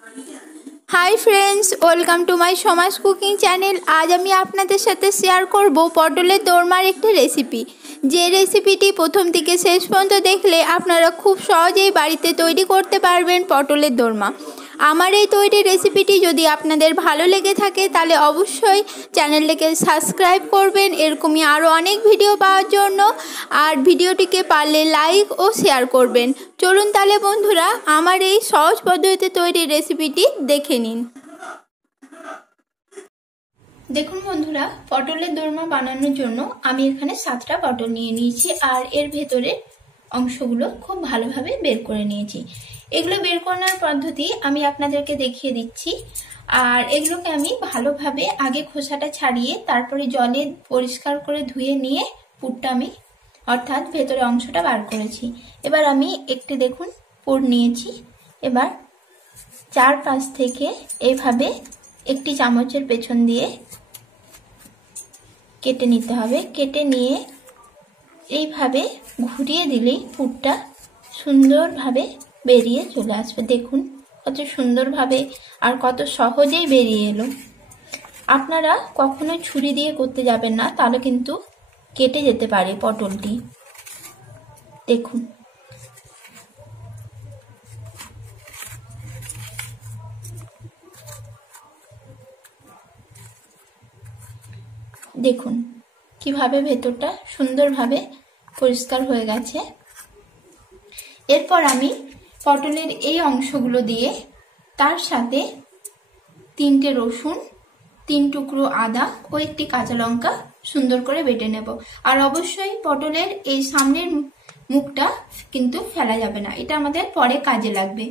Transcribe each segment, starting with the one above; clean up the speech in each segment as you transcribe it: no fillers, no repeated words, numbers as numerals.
High friends, welcome to my Soma's cooking channel. आज आमी आपनादेर साथे शेयर करब पटलेर दोरमार एक रेसिपि। जे रेसिपिटी प्रथम थेके शेष पर्यन्त देखले आपनारा खूब सहजेई बाड़ीते तैरी करते पारबेन पटलेर दोरमा। आमार এই তৈরি রেসিপিটি যদি আপনাদের ভালো লেগে থাকে তাহলে অবশ্যই চ্যানেলটিকে সাবস্ক্রাইব করবেন এরকমই আরও অনেক ভিডিও পাওয়ার জন্য। আর ভিডিওটিকে পারলে লাইক ও শেয়ার করবেন। চলুন তাহলে বন্ধুরা আমার এই সহজ পদ্ধতিতে তৈরি রেসিপিটি দেখে নিন। দেখুন বন্ধুরা, পটলের দোরমা বানানোর জন্য আমি এখানে 7টা পটল নিয়ে নিয়েছি আর এর ভেতরে অংশগুলো খুব ভালোভাবে বের করে নিয়েছি। এগুলো বের করার পদ্ধতি আমি আপনাদেরকে দেখিয়ে দিচ্ছি। আর এগুলোকে আমি ভালোভাবে আগে খোসাটা ছাড়িয়ে তারপরে জলে পরিষ্কার করে ধুয়ে নিয়ে পুরটা আমি অর্থাৎ ভেতরে অংশটা বার করেছি। এবার আমি একটি দেখুন পুর নিয়েছি। এবার চারপাশ থেকে এইভাবে একটি চামচের পেছন দিয়ে কেটে নিতে হবে। কেটে নিয়ে এইভাবে ঘুরিয়ে দিলেই পুরটা সুন্দরভাবে বেরিয়ে চলে আসবে। দেখুন কত সুন্দরভাবে আর কত সহজেই বেরিয়ে এলো। আপনারা কখনো ছুরি দিয়ে করতে যাবেন না, তাহলে কিন্তু কেটে যেতে পারে পটলটি। দেখুন দেখুন কিভাবে ভেতরটা সুন্দরভাবে পরিষ্কার হয়ে গেছে। এরপর আমি পটলের এই অংশগুলো দিয়ে তার সাথে 3টে রসুন, 3 টুকরো আদা ও একটি কাঁচা লঙ্কা সুন্দর করে বেটে নেব। আর অবশ্যই পটলের এই সামনের মুখটা কিন্তু ফেলা যাবে না, এটা আমাদের পরে কাজে লাগবে।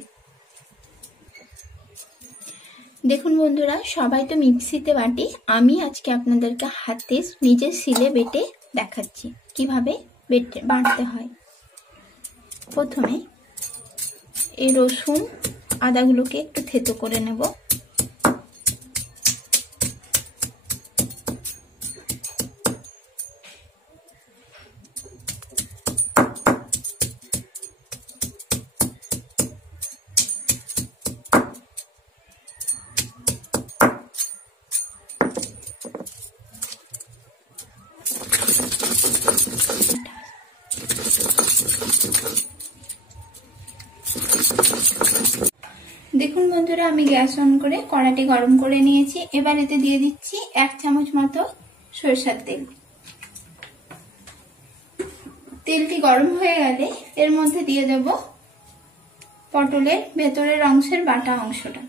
দেখুন বন্ধুরা, সবাই তো মিক্সিতে বাটি, আমি আজকে আপনাদেরকে হাতে নিজে শিলে বেটে দেখাচ্ছি কিভাবে বাটতে হয়। প্রথমে এই রসুন আদাগুলোকে একটু থেতো করে নেব। দেখুন বন্ধুরা, আমি গ্যাস অন করে কড়াটি গরম করে নিয়েছি। এবার এতে দিয়ে দিচ্ছি 1 চামচ মতো সরষের তেল। তেলটি গরম হয়ে গেলে এর মধ্যে দিয়ে দেব পটলের ভেতরের অংশের বাটা অংশটা।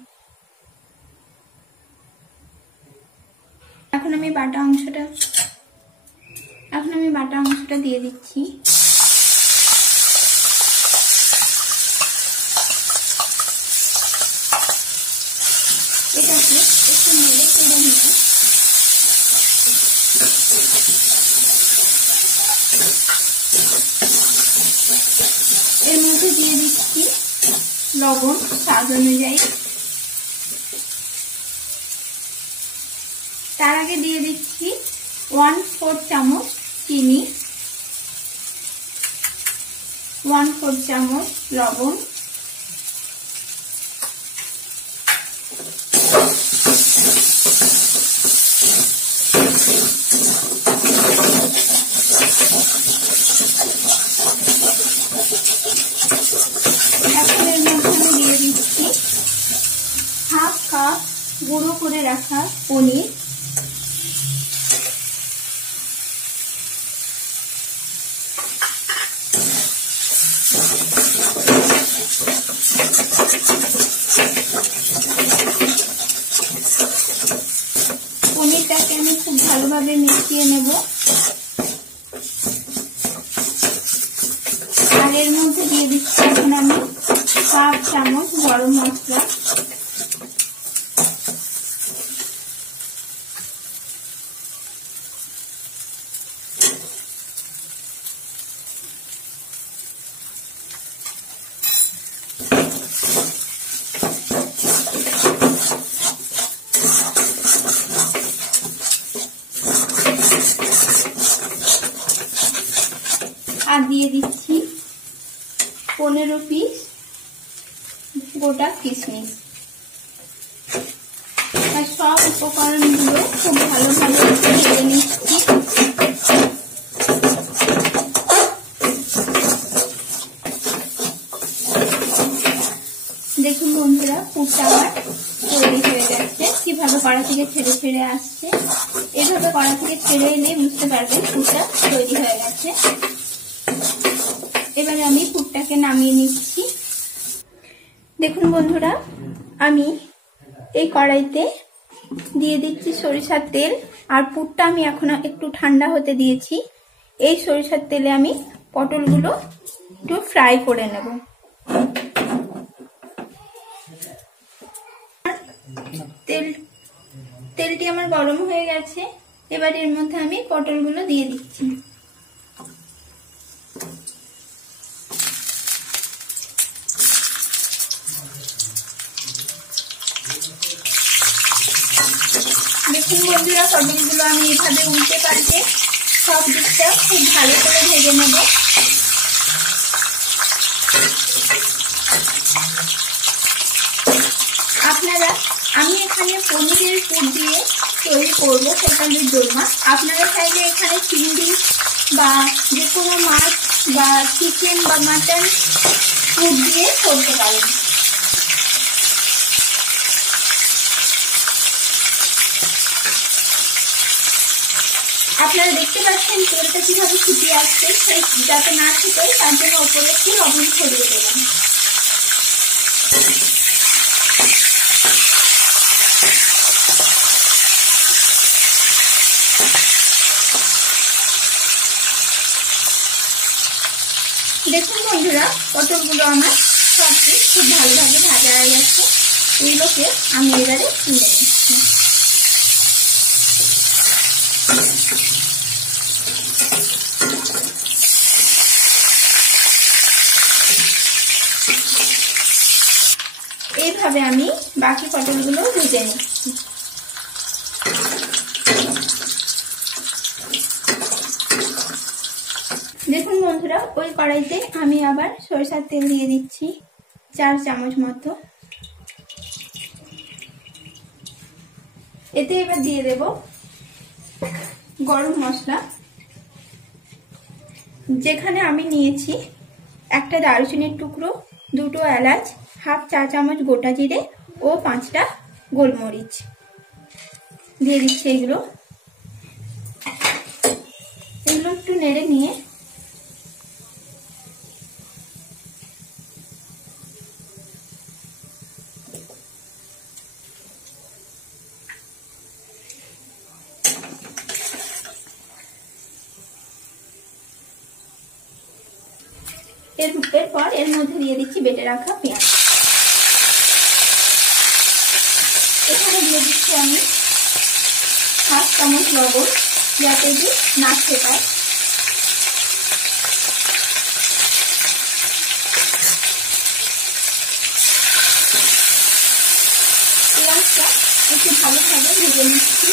এখন আমি বাটা অংশটা দিয়ে দিচ্ছি। এটাকে একটু নেড়ে চেড়ে নিয়ে এর মধ্যে দিয়ে দিচ্ছি লবণ স্বাদ অনুযায়ী। তার আগে দিয়ে দিচ্ছি 1/4 চামচ চিনি, 1/4 চামচ লবণ, দিয়ে দিচ্ছি 1/2 কাপ গুঁড়ো করে রাখা পনির, পনিরটাকে আমি খুব ভালোভাবে মিশিয়ে নেব। আর এর মধ্যে দিয়ে দিচ্ছি এখন আমি 1/2 চামচ গরম মশলা, আর দিয়ে দিচ্ছি 15 পিস গোটা কিশমিশ। এবার সব উপকরণগুলো খুব ভালোভাবে ভেজে নিচ্ছি। দেখুন বন্ধুরা, পুরটা আমার তৈরি হয়ে গেছে। কিভাবে কড়া থেকে ছেড়ে ছেড়ে আসছে, এভাবে কড়া থেকে ছেড়ে এলে বুঝতে পারবেন পুরটা তৈরি হয়ে গেছে। এবারে আমি পুরটাকে নামিয়ে নিচ্ছি। দেখুন বন্ধুরা, আমি এই কড়াইতে দিয়ে দিচ্ছি সরিষার তেল, আর পুরটা আমি এখন একটু ঠান্ডা হতে দিয়েছি। এই সরিষার তেলে আমি পটলগুলো একটু ফ্রাই করে নেব। তেলটি আমার গরম হয়ে গেছে। এবার এর মধ্যে আমি পটলগুলো দিয়ে দিচ্ছি। দেখুন বন্ধুরা, পটলগুলো আমি এভাবে উল্টে পাল্টে সব দিকটা খুব ভালো করে ভেজে নেব। আমি এখানে পনিরের পুর দিয়ে তৈরি করবো পোটলের দোরমা। আপনারা চাইলে এখানে চিংড়ি বা যে কোনো মাছ বা চিকেন বা মাটন পুর দিয়ে করতে পারেন। আপনারা দেখতে পাচ্ছেন তেলটা কিভাবে ফুটিয়ে আসছে, সেই যাতে না ফুটোয় তার জন্য ওপরে একটু লবণ ছড়িয়ে দেবেন। দেখুন বন্ধুরা, পটলগুলো আমার সবটি খুব ভালোভাবে ভাজা হয়ে গেছে। এগুলোকে আমি এবারে তুলে নিচ্ছি। এইভাবে আমি বাকি পটলগুলো ভেজে নিচ্ছি। দেখুন বন্ধুরা, ওই কড়াইতে আমি আবার সরিষার তেল দিয়ে দিচ্ছি 4 চামচ মতো। এতে এবার দিয়ে দেব গরম মশলা। যেখানে আমি নিয়েছি একটা দারুচিনির টুকরো, 2টো এলাচ, হাফ চা চামচ গোটা জিরে ও 5টা গোলমরিচ দিয়ে দিচ্ছি। এগুলো একটু নেড়ে নিয়ে এরপর এর মধ্যে দিয়ে দিচ্ছি বেটে রাখা পেঁয়াজ। এখানে দিয়ে দিচ্ছি আমি হাফ চামচ লবণ, যাতে না ছেটায়। পেঁয়াজটা একটু ভালোভাবে ভেজে নিচ্ছি।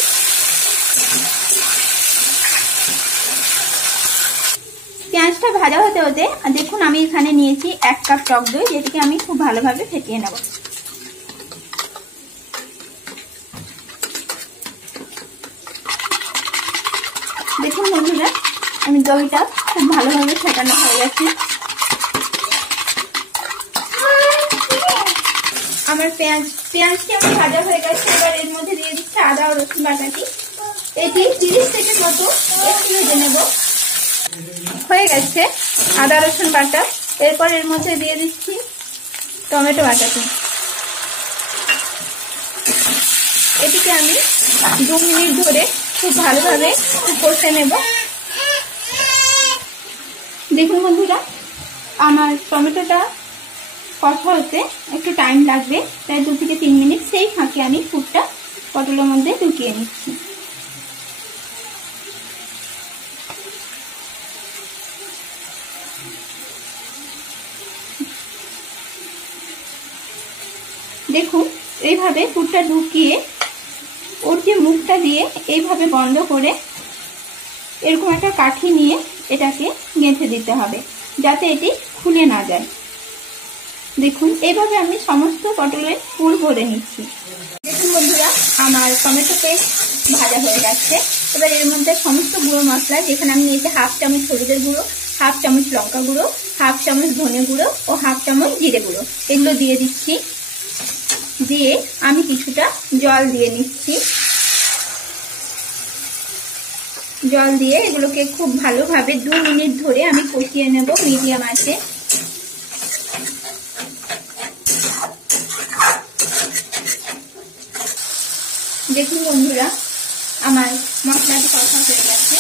পেঁয়াজটা ভাজা হতে হতে দেখুন আমি এখানে নিয়েছি 1 কাপ টক দই, যেটাকে আমি খুব ভালোভাবে ফেটিয়ে নেব। দেখুন বন্ধুরা, আমি দইটা খুব ভালোভাবে ফেটানো হয়ে গেছে। আমার পেঁয়াজটি আমার ভাজা হয়ে গেছে। এবার এর মধ্যে দিয়ে দিচ্ছি আদা ও রসুন বাটাটি। এটি 30 সেকেন্ড মতো একটু ভেজে নেব। হয়ে গেছে আদা রসুন বাটা। এরপর এর মধ্যে দিয়ে দিচ্ছি টমেটো বাটাটি। এটিকে আমি 2 মিনিট ধরে খুব ভালোভাবে কষে নেব। দেখুন বন্ধুরা, আমার টমেটোটা কষা হতে একটু টাইম লাগবে, প্রায় 2 থেকে 3 মিনিট। সেই ফাঁকে আমি পুরটা পটলের মধ্যে ঢুকিয়ে নিচ্ছি। দেখুন এইভাবে পুরটা ঢুকিয়ে ওর যে মুখটা দিয়ে এইভাবে বন্ধ করে এরকম একটা কাঠি নিয়ে এটাকে গেঁথে দিতে হবে, যাতে এটি খুলে না যায়। দেখুন এইভাবে আমি সমস্ত পটলের পুর ভরে নিচ্ছি। দেখুন বন্ধুরা, আমার টমেটো পেস্ট ভাজা হয়ে গেছে। এবার এর মধ্যে সমস্ত গুঁড়ো মশলা, যেখানে আমি নিয়েছি হাফ চামচ হলুদের গুঁড়ো, হাফ চামচ লঙ্কা গুঁড়ো, হাফ চামচ ধনে গুঁড়ো ও হাফ চামচ জিরে গুঁড়ো, এগুলো দিয়ে দিচ্ছি। দিয়ে আমি কিছুটা জল দিয়ে নিচ্ছি। জল দিয়ে এগুলোকে খুব ভালোভাবে 2 মিনিট ধরে আমি কষিয়ে নেব মিডিয়াম আঁচে। দেখুন বন্ধুরা, আমার মশলাটি কষা হয়ে গেছে।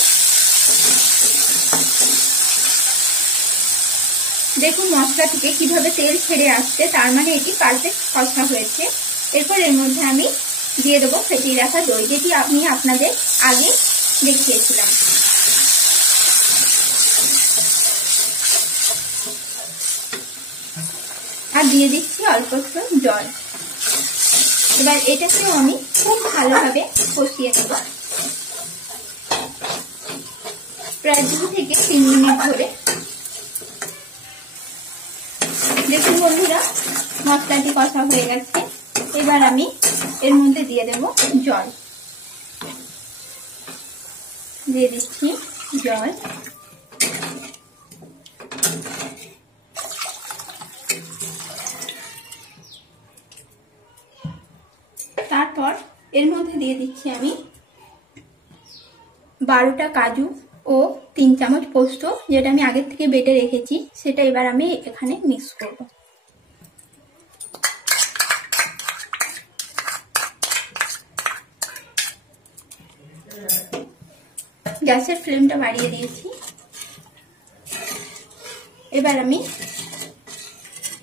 দেখুন মশলা থেকে কিভাবে তেল ছেড়ে আসছে, তার মানে এটি পারফেক্ট কষা হয়েছে। এরপর এর মধ্যে আমি দিয়ে দেবো ফেটিয়ে রাখা দই, যেটি আমি আপনাদের আগে দেখিয়েছিলাম। আর দিয়ে দিচ্ছি অল্প একটু জল। এবার এটাকেও আমি খুব ভালোভাবে কষিয়ে নেব, প্রায় 2 থেকে 3 মিনিট ধরে। দেখুন বন্ধুরা, মশলাটি কষা হয়ে গেছে। এবার আমি এর মধ্যে দিয়ে দেব জল। দিয়ে দিচ্ছি জল। তারপর এর মধ্যে দিয়ে দিচ্ছি আমি 12টা কাজু ও 3 চামচ পোস্ত, যেটা আমি আগের থেকে বেটে রেখেছি, সেটা এবার আমি এখানে মিক্স করব। গ্যাসের ফ্লেমটা বাড়িয়ে দিয়েছি। এবার আমি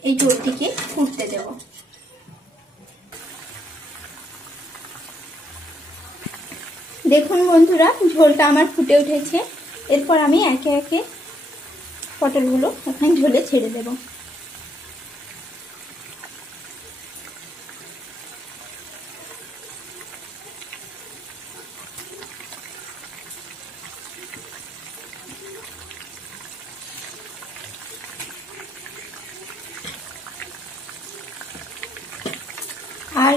এই ঝোলটিকে ফুটতে দেব। দেখুন বন্ধুরা, ঝোলটা আমার ফুটে উঠেছে। এরপর আমি একে একে পটলগুলো এখানে ঝোলে ছেড়ে দেব। আর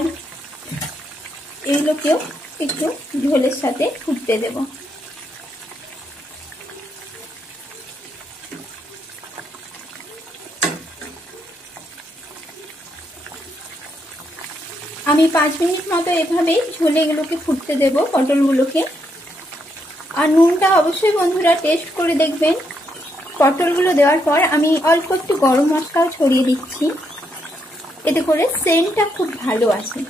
এগুলোকেও একটু ঝোলের সাথে ফুটতে দেব। আমি 5 মিনিট মতো এভাবেই ঝোলে এগুলোকে ফুটতে দেব, পটলগুলোকে। আর নুনটা অবশ্যই বন্ধুরা টেস্ট করে দেখবেন। পটলগুলো দেওয়ার পর আমি অল্প একটু গরম মশলাও ছড়িয়ে দিচ্ছি, এতে করে সেন্টটা খুব ভালো আসে।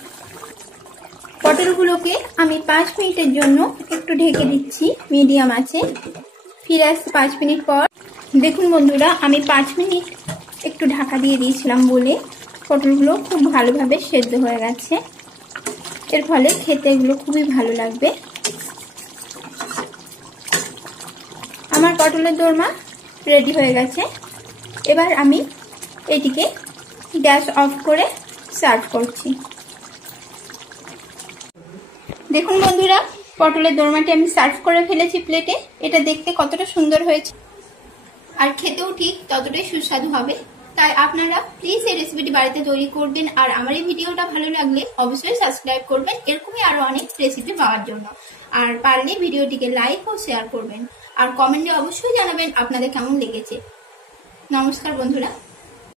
পটলগুলোকে আমি 5 মিনিটের জন্য একটু ঢেকে দিচ্ছি মিডিয়াম আঁচে। ফিরে আসছি 5 মিনিট পর। দেখুন বন্ধুরা, আমি 5 মিনিট একটু ঢাকা দিয়ে দিয়েছিলাম বলে পটলগুলো খুব ভালোভাবে সেদ্ধ হয়ে গেছে। এর ফলে খেতে এগুলো খুবই ভালো লাগবে। আমার পটলের দোরমা রেডি হয়ে গেছে। এবার আমি এটিকে গ্যাস অফ করে সার্ভ করছি। দেখুন বন্ধুরা, পটলের দোরমাটি আমি সার্ভ করে ফেলেছি প্লেটে। এটা দেখতে কতটা সুন্দর হয়েছে, আর খেতেও ঠিক ততটাই সুস্বাদু হবে। তাই আপনারা প্লিজ এই রেসিপিটি বাড়িতে তৈরি করবেন। আর আমার এই ভিডিওটা ভালো লাগলে অবশ্যই সাবস্ক্রাইব করবেন, এরকমই আরো অনেক রেসিপি পাওয়ার জন্য। আর পারলে ভিডিওটিকে লাইক ও শেয়ার করবেন, আর কমেন্টে অবশ্যই জানাবেন আপনাদের কেমন লেগেছে। নমস্কার বন্ধুরা।